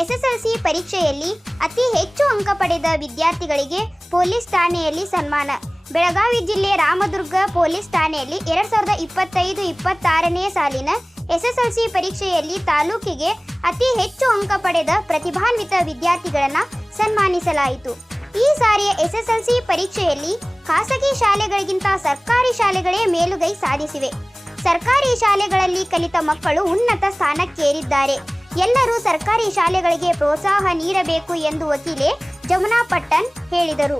SSLC ಪರೀಕ್ಷೆಯಲ್ಲಿ ಅತಿ ಹೆಚ್ಚು ಅಂಕ ಪಡೆದ ವಿದ್ಯಾರ್ಥಿಗಳಿಗೆ ಪೊಲೀಸ್ ಠಾಣೆಯಲ್ಲಿ ಸನ್ಮಾನ. ಬೆಳಗಾವಿ ಜಿಲ್ಲೆ ರಾಮದುರ್ಗ ಪೊಲೀಸ್ ಠಾಣೆಯಲ್ಲಿ 2025-26ನೇ ಸಾಲಿನ ಎಸ್ಎಸ್ಎಲ್ಸಿ ಪರೀಕ್ಷೆಯಲ್ಲಿ ತಾಲೂಕಿಗೆ ಅತಿ ಹೆಚ್ಚು ಅಂಕ ಪಡೆದ ಪ್ರತಿಭಾನ್ವಿತ ವಿದ್ಯಾರ್ಥಿಗಳನ್ನು ಸನ್ಮಾನಿಸಲಾಯಿತು. ಈ ಸಾರಿಯ ಎಸ್ಎಸ್ಎಲ್ಸಿ ಪರೀಕ್ಷೆಯಲ್ಲಿ ಖಾಸಗಿ ಶಾಲೆಗಳಿಗಿಂತ ಸರ್ಕಾರಿ ಶಾಲೆಗಳೇ ಮೇಲುಗೈ ಸಾಧಿಸಿವೆ. ಸರ್ಕಾರಿ ಶಾಲೆಗಳಲ್ಲಿ ಕಲಿತ ಮಕ್ಕಳು ಉನ್ನತ ಸ್ಥಾನಕ್ಕೇರಿದ್ದಾರೆ. ಎಲ್ಲರೂ ಸರ್ಕಾರಿ ಶಾಲೆಗಳಿಗೆ ಪ್ರೋತ್ಸಾಹ ನೀಡಬೇಕು ಎಂದು ವಕೀಲೆ ಜಮುನಾ ಪಟ್ಟಣ್ ಹೇಳಿದರು.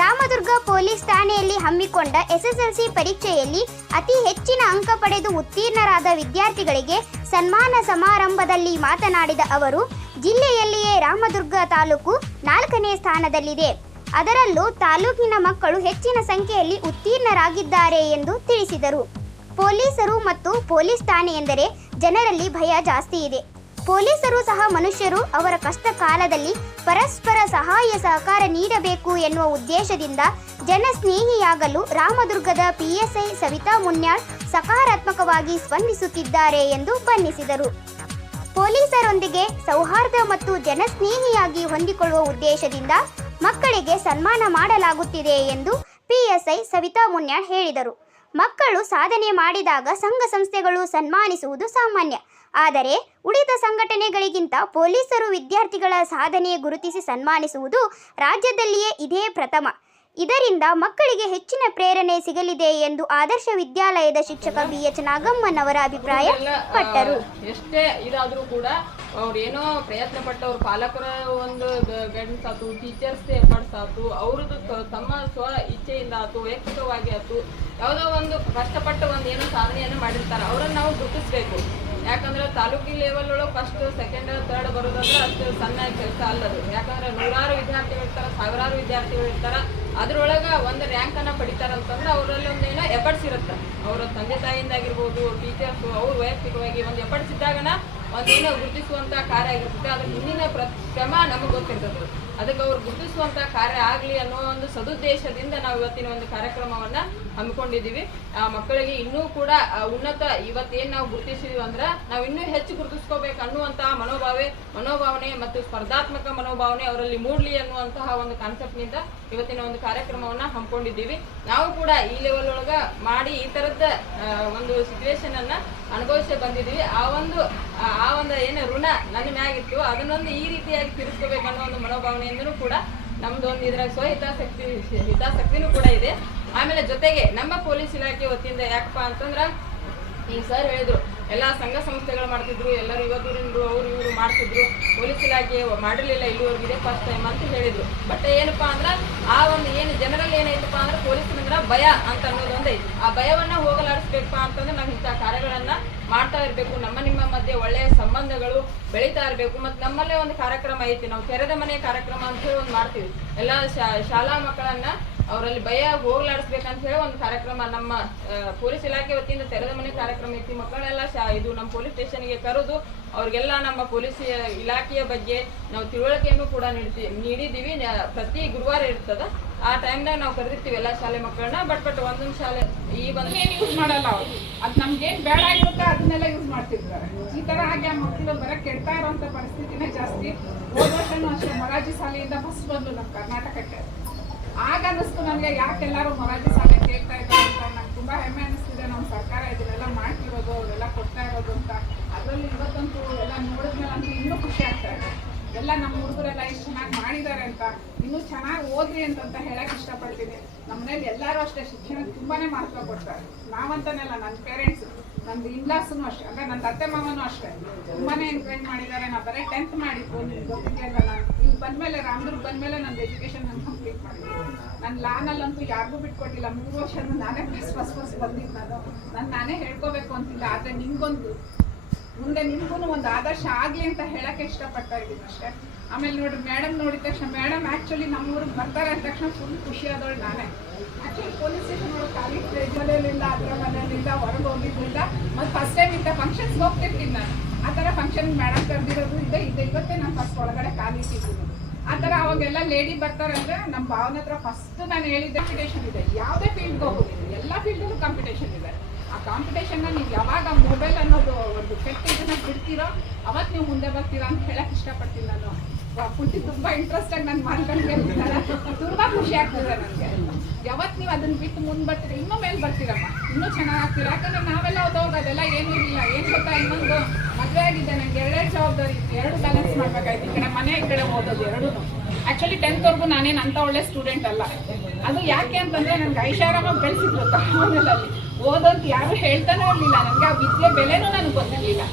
ರಾಮದುರ್ಗ ಪೊಲೀಸ್ ಠಾಣೆಯಲ್ಲಿ ಹಮ್ಮಿಕೊಂಡ ಎಸ್ಎಸ್ಎಲ್ಸಿ ಪರೀಕ್ಷೆಯಲ್ಲಿ ಅತಿ ಹೆಚ್ಚಿನ ಅಂಕ ಪಡೆದು ಉತ್ತೀರ್ಣರಾದ ವಿದ್ಯಾರ್ಥಿಗಳಿಗೆ ಸನ್ಮಾನ ಸಮಾರಂಭದಲ್ಲಿ ಮಾತನಾಡಿದ ಅವರು, ಜಿಲ್ಲೆಯಲ್ಲಿಯೇ ರಾಮದುರ್ಗ ತಾಲೂಕು 4ನೇ ಸ್ಥಾನದಲ್ಲಿದೆ. ಅದರಲ್ಲೂ ತಾಲೂಕಿನ ಮಕ್ಕಳು ಹೆಚ್ಚಿನ ಸಂಖ್ಯೆಯಲ್ಲಿ ಉತ್ತೀರ್ಣರಾಗಿದ್ದಾರೆ ಎಂದು ತಿಳಿಸಿದರು. ಪೊಲೀಸರು ಮತ್ತು ಪೊಲೀಸ್ ಠಾಣೆ ಎಂದರೆ ಜನರಲ್ಲಿ ಭಯ ಜಾಸ್ತಿ ಇದೆ. ಪೊಲೀಸರು ಸಹ ಮನುಷ್ಯರು. ಅವರ ಕಷ್ಟ ಕಾಲದಲ್ಲಿ ಪರಸ್ಪರ ಸಹಾಯ ಸಹಕಾರ ನೀಡಬೇಕು ಎನ್ನುವ ಉದ್ದೇಶದಿಂದ ಜನಸ್ನೇಹಿಯಾಗಲು ರಾಮದುರ್ಗದ ಪಿಎಸ್ಐ ಸವಿತಾ ಮುನ್ಯಾಳ್ ಸಕಾರಾತ್ಮಕವಾಗಿ ಸ್ಪಂದಿಸುತ್ತಿದ್ದಾರೆ ಎಂದು ಬಣ್ಣಿಸಿದರು. ಪೊಲೀಸರೊಂದಿಗೆ ಸೌಹಾರ್ದ ಮತ್ತು ಜನಸ್ನೇಹಿಯಾಗಿ ಹೊಂದಿಕೊಳ್ಳುವ ಉದ್ದೇಶದಿಂದ ಮಕ್ಕಳಿಗೆ ಸನ್ಮಾನ ಮಾಡಲಾಗುತ್ತಿದೆ ಎಂದು ಪಿಎಸ್ಐ ಸವಿತಾ ಮುನ್ಯಾಳ್ ಹೇಳಿದರು. ಮಕ್ಕಳು ಸಾಧನೆ ಮಾಡಿದಾಗ ಸಂಘ ಸಂಸ್ಥೆಗಳು ಸನ್ಮಾನಿಸುವುದು ಸಾಮಾನ್ಯ. ಆದರೆ ಉಳಿದ ಸಂಘಟನೆಗಳಿಗಿಂತ ಪೊಲೀಸರು ವಿದ್ಯಾರ್ಥಿಗಳ ಸಾಧನೆ ಗುರುತಿಸಿ ಸನ್ಮಾನಿಸುವುದು ರಾಜ್ಯದಲ್ಲಿಯೇ ಇದೇ ಪ್ರಥಮ. ಇದರಿಂದ ಮಕ್ಕಳಿಗೆ ಹೆಚ್ಚಿನ ಪ್ರೇರಣೆ ಸಿಗಲಿದೆ ಎಂದು ಆದರ್ಶ ವಿದ್ಯಾಲಯದ ಶಿಕ್ಷಕ BH ನಾಗಮ್ಮನ್ ಅವರ ಅಭಿಪ್ರಾಯ ಪಟ್ಟರು. ಎಷ್ಟೇ ಇದಾದರೂ ಕೂಡ ಅವ್ರು ಏನೋ ಪ್ರಯತ್ನ ಪಟ್ಟವ್ರು ಪಾಲಕರ ಒಂದು ಗೈಡೆನ್ಸ್ ಆಯ್ತು, ಟೀಚರ್ಸ್ ಎಫರ್ಟ್ಸ್ ಆಯ್ತು, ಅವ್ರದ್ದು ತಮ್ಮ ಸ್ವ ಇಚ್ಛೆಯಿಂದ ಆಯ್ತು, ವೈಯಕ್ತಿಕವಾಗಿ ಆಯ್ತು, ಯಾವುದೋ ಒಂದು ಕಷ್ಟಪಟ್ಟು ಒಂದು ಏನೋ ಸಾಧನೆಯನ್ನು ಮಾಡಿರ್ತಾರೆ. ಅವರನ್ನು ನಾವು ಗುರುತಿಸಬೇಕು. ಯಾಕಂದ್ರೆ ತಾಲೂಕಿ ಲೆವೆಲ್ ಒಳಗೆ ಫಸ್ಟ್, ಸೆಕೆಂಡ್, ಥರ್ಡ್ ಬರೋದಂದ್ರೆ ಅಷ್ಟು ಸಣ್ಣ ಕೆಲಸ ಅಲ್ಲದು. ಯಾಕಂದ್ರೆ ನೂರಾರು ವಿದ್ಯಾರ್ಥಿಗಳು ಇರ್ತಾರೆ, ಸಾವಿರಾರು ವಿದ್ಯಾರ್ಥಿಗಳು ಇರ್ತಾರೆ. ಅದ್ರೊಳಗೆ ಒಂದು ರ್ಯಾಂಕ್ ಅನ್ನ ಪಡಿತಾರಂತಂದ್ರೆ ಅವರಲ್ಲಿ ಒಂದು ಏನೋ ಎಫರ್ಟ್ಸ್ ಇರುತ್ತೆ. ಅವರ ತಂದೆ ತಾಯಿಯಿಂದಾಗಿರ್ಬೋದು, ಟೀಚರ್ಸ್ ಅವ್ರು ವೈಯಕ್ತಿಕವಾಗಿ ಒಂದು ಎಫರ್ಟ್ಸ್ ಇದ್ದಾಗನ ಒಂದೇನೋ ಗುರುತಿಸುವಂಥ ಕಾರ್ಯ ಆಗಿರ್ತದೆ. ಅದ್ರ ಹಿಂದಿನ ಕ್ರಮ ನಮಗೆ ಗೊತ್ತಿರ್ತದೆ. ಅದಕ್ಕೆ ಅವ್ರು ಗುರುತಿಸುವಂಥ ಕಾರ್ಯ ಆಗಲಿ ಅನ್ನೋ ಒಂದು ಸದುದ್ದೇಶದಿಂದ ನಾವು ಇವತ್ತಿನ ಒಂದು ಕಾರ್ಯಕ್ರಮವನ್ನು ಹಮ್ಮಿಕೊಂಡಿದ್ದೀವಿ. ಆ ಮಕ್ಕಳಿಗೆ ಇನ್ನೂ ಕೂಡ ಉನ್ನತ ಇವತ್ತೇನು ನಾವು ಗುರುತಿಸಿದೀವಿ ಅಂದ್ರೆ ನಾವು ಇನ್ನೂ ಹೆಚ್ಚು ಗುರುತಿಸ್ಕೋಬೇಕು ಅನ್ನುವಂತಹ ಮನೋಭಾವನೆ ಮತ್ತು ಸ್ಪರ್ಧಾತ್ಮಕ ಮನೋಭಾವನೆ ಅವರಲ್ಲಿ ಮೂಡಲಿ ಅನ್ನುವಂತಹ ಒಂದು ಕಾನ್ಸೆಪ್ಟ್ನಿಂದ ಇವತ್ತಿನ ಒಂದು ಕಾರ್ಯಕ್ರಮವನ್ನು ಹಮ್ಮಿಕೊಂಡಿದ್ದೀವಿ. ನಾವು ಕೂಡ ಈ ಲೆವೆಲ್ ಒಳಗೆ ಮಾಡಿ ಈ ಥರದ ಒಂದು ಸಿಚುವೇಶನ್ ಅನ್ನ ಅನುಭವಿಸಿ ಬಂದಿದ್ದೀವಿ. ಆ ಒಂದು ಏನು ಋಣ ನನ್ನ ಮ್ಯಾಗಿತ್ತು ಅದನ್ನೊಂದು ಈ ರೀತಿಯಾಗಿ ತೀರಿಸ್ಕೋಬೇಕು ಅನ್ನೋ ಒಂದು ಮನೋಭಾವನೆಯಿಂದನೂ ಕೂಡ ನಮ್ದು ಒಂದು ಇದರ ಹಿತಾಸಕ್ತಿನೂ ಕೂಡ ಇದೆ. ಆಮೇಲೆ ಜೊತೆಗೆ ನಮ್ಮ ಪೊಲೀಸ್ ಇಲಾಖೆ ವತಿಯಿಂದ ಯಾಕಪ್ಪ ಅಂತಂದ್ರೆ ಈಗ ಸರ್ ಹೇಳಿದ್ರು ಎಲ್ಲ ಸಂಘ ಸಂಸ್ಥೆಗಳು ಮಾಡ್ತಿದ್ರು, ಎಲ್ಲರೂ ಯುವಕರು ಅವ್ರು ಇವರು ಮಾಡ್ತಿದ್ರು, ಪೊಲೀಸ್ ಇಲಾಖೆ ಮಾಡಿರಲಿಲ್ಲ ಇಲ್ಲಿವರೆಗಿದೆ ಫಸ್ಟ್ ಟೈಮ್ ಅಂತ ಹೇಳಿದ್ರು. ಬಟ್ ಏನಪ್ಪಾ ಅಂದ್ರೆ ಆ ಒಂದು ಏನು ಜನರಲ್ಲಿ ಏನೈತಪ್ಪ ಅಂದ್ರೆ ಪೊಲೀಸರಿಂದ ಭಯ ಅಂತ ಅನ್ನೋದೊಂದು ಐತಿ. ಆ ಭಯವನ್ನ ಹೋಗಲಾಡಿಸ್ಬೇಕಪ್ಪ ಅಂತಂದ್ರೆ ನಾವು ಇಂಥ ಕಾರ್ಯಗಳನ್ನ ಮಾಡ್ತಾ ಇರಬೇಕು. ನಿಮ್ಮ ಮಧ್ಯೆ ಒಳ್ಳೆಯ ಸಂಬಂಧಗಳು ಬೆಳೀತಾ ಇರಬೇಕು. ಮತ್ತು ನಮ್ಮಲ್ಲೇ ಒಂದು ಕಾರ್ಯಕ್ರಮ ಐತಿ, ನಾವು ತೆರೆದ ಮನೆ ಕಾರ್ಯಕ್ರಮ ಅಂತ ಹೇಳಿ ಒಂದು ಮಾಡ್ತೀವಿ. ಎಲ್ಲ ಶಾಲಾ ಮಕ್ಕಳನ್ನ ಅವರಲ್ಲಿ ಭಯ ಹೋಗ್ಲಾಡಿಸ್ಬೇಕಂತ ಹೇಳಿ ಒಂದು ಕಾರ್ಯಕ್ರಮ ನಮ್ಮ ಪೊಲೀಸ್ ಇಲಾಖೆ ವತಿಯಿಂದ ತೆರೆದ ಮನೆ ಕಾರ್ಯಕ್ರಮ ಐತಿ. ಮಕ್ಕಳೆಲ್ಲ ಇದು ನಮ್ಮ ಪೊಲೀಸ್ ಸ್ಟೇಷನ್ಗೆ ಕರೆದು ಅವ್ರಿಗೆಲ್ಲ ನಮ್ಮ ಪೊಲೀಸ್ ಇಲಾಖೆಯ ಬಗ್ಗೆ ನಾವು ತಿಳುವಳಿಕೆಯನ್ನು ಕೂಡ ನೀಡಿದ್ದೀವಿ. ಪ್ರತಿ ಗುರುವಾರ ಇರ್ತದ. ಆ ಟೈಮ್ನಾಗ ನಾವು ಕರೆದಿರ್ತೀವಿ ಎಲ್ಲ ಶಾಲೆ ಮಕ್ಕಳನ್ನ. ಬಟ್ ಒಂದೊಂದು ಶಾಲೆ ಈ ಬಂದು ಏನು ಯೂಸ್ ಮಾಡಲ್ಲ ಅವ್ರು. ಅದು ನಮ್ಗೇನು ಬೇಡ ಇರುತ್ತೆ ಅದನ್ನೆಲ್ಲ ಯೂಸ್ ಮಾಡ್ತಿರ್ತಾರೆ. ಈ ಥರ ಆಗಿ ಆ ಮಕ್ಕಳು ಬರೋ ಕೆಡ್ತಾ ಇರೋಂಥ ಪರಿಸ್ಥಿತಿನೇ ಜಾಸ್ತಿ. ಹೋದ ವರ್ಷನೂ ಅಷ್ಟೇ ಮೊರಾರ್ಜಿ ಶಾಲೆಯಿಂದ ಫಸ್ಟ್ ಬಂದು ನಮ್ಮ ಕರ್ನಾಟಕಕ್ಕೆ. ಆಗ ಅನ್ನಿಸ್ತು ನನಗೆ ಯಾಕೆಲ್ಲರೂ ಮೊರಾರ್ಜಿ ಶಾಲೆ ಕೇಳ್ತಾ ಇದ್ದಾರೆ ಅಂತ. ನಂಗೆ ತುಂಬ ಹೆಮ್ಮೆ ಅನ್ನಿಸ್ತಿದೆ. ನಮ್ಮ ಸರ್ಕಾರ ಇದನ್ನೆಲ್ಲ ಮಾಡ್ತಿರೋದು, ಅವರೆಲ್ಲ ಕೊಡ್ತಾ ಇರೋದು ಅಂತ. ಅದರಲ್ಲಿ ಇವತ್ತಂತೂ ಎಲ್ಲ ನೋಡಿದ್ಮೇಲೆ ಅಂತೂ ಇನ್ನೂ ಖುಷಿ ಆಗ್ತಾ ಇದೆ. ಎಲ್ಲ ನಮ್ಮ ಹುಡುಗರೆಲ್ಲ ಎಷ್ಟು ಚೆನ್ನಾಗಿ ಮಾಡಿದ್ದಾರೆ ಅಂತ, ಇನ್ನೂ ಚೆನ್ನಾಗಿ ಓದ್ರಿ ಅಂತ ಹೇಳಕ್ಕೆ ಇಷ್ಟಪಡ್ತೀನಿ. ನಮ್ಮ ಮನೇಲಿ ಎಲ್ಲರೂ ಅಷ್ಟೇ ಶಿಕ್ಷಣಕ್ಕೆ ತುಂಬಾ ಮಹತ್ವ ಕೊಡ್ತಾರೆ. ನಾವಂತಾನೆಲ್ಲ ನನ್ನ ಪೇರೆಂಟ್ಸ್, ನಂದು ಇನ್ಲಾಸೂ ಅಷ್ಟೇ, ಅಂದರೆ ನನ್ನ ಅತ್ತೆ ಮಾವನೂ ಅಷ್ಟೇ ತುಂಬಾ ಎನ್ಕರೇಜ್ ಮಾಡಿದ್ದಾರೆ. ನಾನು ಬರೀ 10th ಮಾಡಿದ್ದು ನಿಮ್ಗೆ ಗೊತ್ತಿದೆಯಲ್ಲ. ನಾನು ಇಲ್ಲಿ ಬಂದಮೇಲೆ ರಾಮದುರ್ಗ ಬಂದಮೇಲೆ ನಂದು ಎಜುಕೇಷನ್ ನಾನು ಕಂಪ್ಲೀಟ್ ಮಾಡಿದ್ದೀನಿ. ನನ್ನ ಲಾನಲ್ಲಂತೂ ಯಾರಿಗೂ ಬಿಟ್ಕೊಟ್ಟಿಲ್ಲ. 3 ವರ್ಷನೂ ನಾನೇ ಫಸ್ಟ್ ಬಂದಿದ್ದು. ನಾನೇ ಹೇಳ್ಕೋಬೇಕು ಅಂತಿಲ್ಲ. ಆದರೆ ನಿಮ್ಗೊಂದು ಮುಂದೆ ನಿಮಗೂ ಒಂದು ಆದರ್ಶ ಆಗಲಿ ಅಂತ ಹೇಳಕ್ಕೆ ಇಷ್ಟಪಡ್ತಾ ಇದ್ದೀನಿ ಅಷ್ಟೇ. ಆಮೇಲೆ ನೋಡ್ರಿ ಮೇಡಮ್ ನೋಡಿದ ತಕ್ಷಣ, ಮೇಡಮ್ ಆ್ಯಕ್ಚುಲಿ ನಮ್ಮ ಊರಿಗೆ ಬರ್ತಾರೆ ಅಂದ ತಕ್ಷಣ ಫುಲ್ ಖುಷಿ ಆದವಳು ನಾನೇ. ಆ್ಯಕ್ಚುಲಿ ಪೊಲೀಸ್ ಸ್ಟೇಷನ್ ಒಳಗೆ ಖಾಲಿ ಮನೆಯಲ್ಲಿಂದ ಅದರ ಮನೆಯಲ್ಲಿಂದ ಹೊರಗೆ ಹೋಗಿದ್ದರಿಂದ ಮತ್ತು ಫಸ್ಟ್ ಟೈಮ್ ಇಂಥ ಫಂಕ್ಷನ್ಸ್ಗೆ ಹೋಗ್ತಿರ್ತೀನಿ ನಾನು. ಆ ಥರ ಫಂಕ್ಷನ್ ಮೇಡಮ್ ಕರೆದಿರೋದು ಇದೆ ಇವತ್ತೇ ನಾನು ಫಸ್ಟ್ ಒಳಗಡೆ ಖಾಲಿ ಇಟ್ಟಿದ್ದೀನಿ. ಆ ಥರ ಅವಾಗೆಲ್ಲ ಲೇಡಿ ಬರ್ತಾರೆ ಅಂದರೆ ನಮ್ಮ ಭಾವನ ಹತ್ರ ಫಸ್ಟ್ ನಾನು ಹೇಳಿದ್ದೆ ಕಾಂಪಿಟೇಷನ್ ಇದೆ. ಯಾವುದೇ ಫೀಲ್ಡ್ಗೆ ಹೋಗೋದಿಲ್ಲ, ಎಲ್ಲ ಫೀಲ್ಡಲ್ಲೂ ಕಾಂಪಿಟೇಷನ್ ಇದೆ. ಆ ಕಾಂಪಿಟೇಷನ್ನ ನೀವು ಯಾವಾಗ ಮೊಬೈಲ್ ಅನ್ನೋದು ಒಂದು ಕೆಟ್ಟ ಇದನ್ನ ಬಿಡ್ತೀರೋ ಅವತ್ತು ನೀವು ಮುಂದೆ ಬರ್ತೀರಾ ಅಂತ ಹೇಳಕ್ ಇಷ್ಟಪಡ್ತೀನಿ ನಾನು. ಪುಟ್ಟಿ ತುಂಬ ಇಂಟ್ರೆಸ್ಟಾಗಿ ನಾನು ಮಾಡ್ಕೊಂಡ್ರೆ ತುಂಬ ಖುಷಿ ಆಗ್ತದೆ ನನಗೆ. ಯಾವತ್ತು ನೀವು ಅದನ್ನ ಬಿಟ್ಟು ಮುಂದೆ ಬರ್ತೀರಾ ಇನ್ನೂ ಮೇಲೆ ಬರ್ತೀರಮ್ಮ, ಇನ್ನೂ ಚೆನ್ನಾಗಿ ಆಗ್ತೀರ. ಯಾಕಂದ್ರೆ ನಾವೆಲ್ಲ ಓದೋವಾಗ ಅದೆಲ್ಲ ಏನೂ ಇಲ್ಲ. ಏನು ಗೊತ್ತಾ, ಇನ್ನೊಂದು ಮದುವೆ ಆಗಿದೆ, ನಂಗೆ ಎರಡೆರಡು ಜವಾಬ್ದಾರಿ ಇತ್ತು, ಎರಡು ಬ್ಯಾಲೆನ್ಸ್ ಮಾಡ್ಬೇಕಾಯ್ತು. ಈ ಕಡೆ ಮನೆ, ಈ ಕಡೆ ಓದೋದು ಎರಡೂ. ಆ್ಯಕ್ಚುಲಿ 10th ನಾನೇನು ಅಂತ ಒಳ್ಳೆ ಸ್ಟೂಡೆಂಟ್ ಅಲ್ಲ. ಅದು ಯಾಕೆ ಅಂತಂದರೆ ನನಗೆ ಐಷಾರಾಮಾಗಿ ಬೆಳೆಸಿದ್ರು ಕಾಮನಲ್ಲಿ. ಓದೋದು ಯಾರು ಹೇಳ್ತಾನೆ ಇರಲಿಲ್ಲ ನನಗೆ, ಆ ವಿದ್ಯೆ ಬೆಲೆನೂ ನನಗೆ ಗೊತ್ತಿರಲಿಲ್ಲ.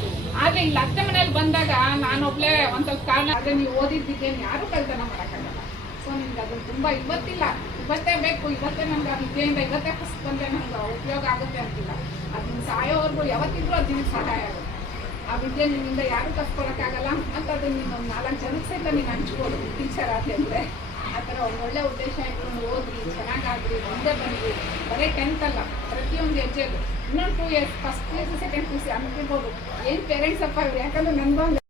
ಆದರೆ ಇಲ್ಲಿ ಅತ್ತೆ ಮನೇಲಿ ಬಂದಾಗ ನಾನೊಬ್ಳೆ ಒಂದು ಸ್ವಲ್ಪ ಕಾರಣ, ಆದರೆ ನೀವು ಓದಿದ್ದೇನು ಯಾರೂ ಕಳ್ತನ ಮಾಡೋಕ್ಕಾಗಲ್ಲ. ಸೊ ನಿಮ್ಗೆ ಅದನ್ನು ತುಂಬ ಇವತ್ತೇ ಬೇಕು, ಇವತ್ತೇ ನನಗೆ ಆ ವಿದ್ಯೆಯಿಂದ ಇವತ್ತೇ ಫಸ್ಟ್ ಬಂದರೆ ನನಗೆ ಉಪಯೋಗ ಆಗುತ್ತೆ ಅಂತಿಲ್ಲ. ಅದನ್ನ ಸಾಯೋವರೆಗೂ ಯಾವತ್ತಿದ್ರೂ ಅದು ನಿಮಗೆ ಸಹಾಯ ಆಗುತ್ತೆ. ಆ ವಿದ್ಯೆ ನಿಮ್ಮಿಂದ ಯಾರೂ ಕಸ್ಕೊಳಕ್ಕಾಗಲ್ಲ ಅಂತ ಅದನ್ನು ನೀನು ಒಂದು 4 ಜನಕ್ಕೆ ಸಹಿತ ನೀನು ಹಂಚ್ಬೋದು ಟೀಚರ್ ಆಗಿ ಅಂದರೆ. ಆ ಥರ ಒಂದು ಒಳ್ಳೆ ಉದ್ದೇಶ ಇಟ್ಕೊಂಡು ಓದ್ರಿ, ಚೆನ್ನಾಗಾಗ್ರಿ, ಮುಂದೆ ಬನ್ನಿರಿ. ಬರೀ 10th ಅಲ್ಲ, ಪ್ರತಿಯೊಂದು ಹೆಜ್ಜೆದು ಇನ್ನೊಂದು 2 years first PUC second PUC ಅಂತಿರ್ಬೋದು. ಏನು ಪೇರೆಂಟ್ಸ್ ಅಪ್ಪ ಇವ್ರು, ಯಾಕಂದ್ರೆ ನನಗೊಂದು